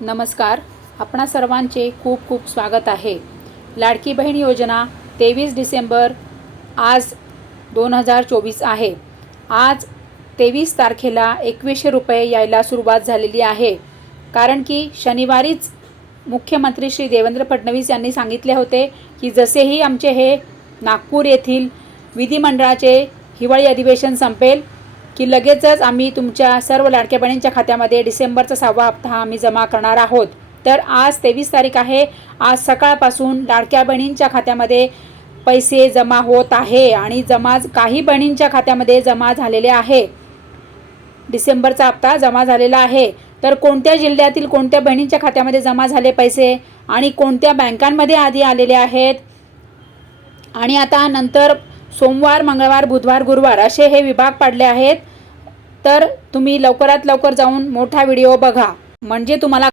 नमस्कार. आपणा सर्वांचे खूप खूप स्वागत आहे. लाडकी बहीण योजना तेवीस डिसेंबर आज दोन हजार चोवीस आहे. आज तेवीस तारखेला एकवीसशे रुपये यायला सुरुवात झालेली आहे. कारण की शनिवारीच मुख्यमंत्री श्री देवेंद्र फडणवीस यांनी सांगितले होते की जसेही आमचे हे नागपूर येथील विधिमंडळाचे हिवाळी अधिवेशन संपेल की लगेचच आम्ही तुमच्या सर्व लाडक्या बहिणींच्या खात्यामध्ये डिसेंबरचा सहावा हप्ता हा आम्ही जमा करणार आहोत. तर आज तेवीस तारीख आहे. आज सकाळपासून लाडक्या बहिणींच्या खात्यामध्ये पैसे जमा होत आहे आणि जमा काही बहिणींच्या खात्यामध्ये जमा झालेले आहे. डिसेंबरचा हप्ता जमा झालेला आहे. तर कोणत्या जिल्ह्यातील कोणत्या बहिणींच्या खात्यामध्ये जमा झाले पैसे आणि कोणत्या बँकांमध्ये आधी आलेले आहेत? आणि आता नंतर सोमवार मंगळवार बुधवार गुरुवार असे हे विभाग पाडले आहेत. तर तुम्ही लवकरात लवकर जाऊन मोठा व्हिडिओ बघा. म्हणजे तुम्हाला